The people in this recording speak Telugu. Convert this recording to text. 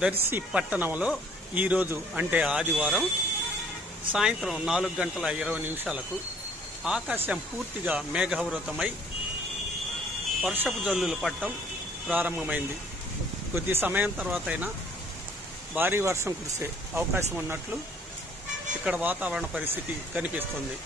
దర్శి పట్టణంలో ఈరోజు అంటే ఆదివారం సాయంత్రం 4:20 ఆకాశం పూర్తిగా మేఘావృతమై వర్షపు జల్లులు పడటం ప్రారంభమైంది. కొద్ది సమయం తర్వాత అయినా భారీ వర్షం కురిసే అవకాశం ఉన్నట్లు ఇక్కడ వాతావరణ పరిస్థితి కనిపిస్తుంది.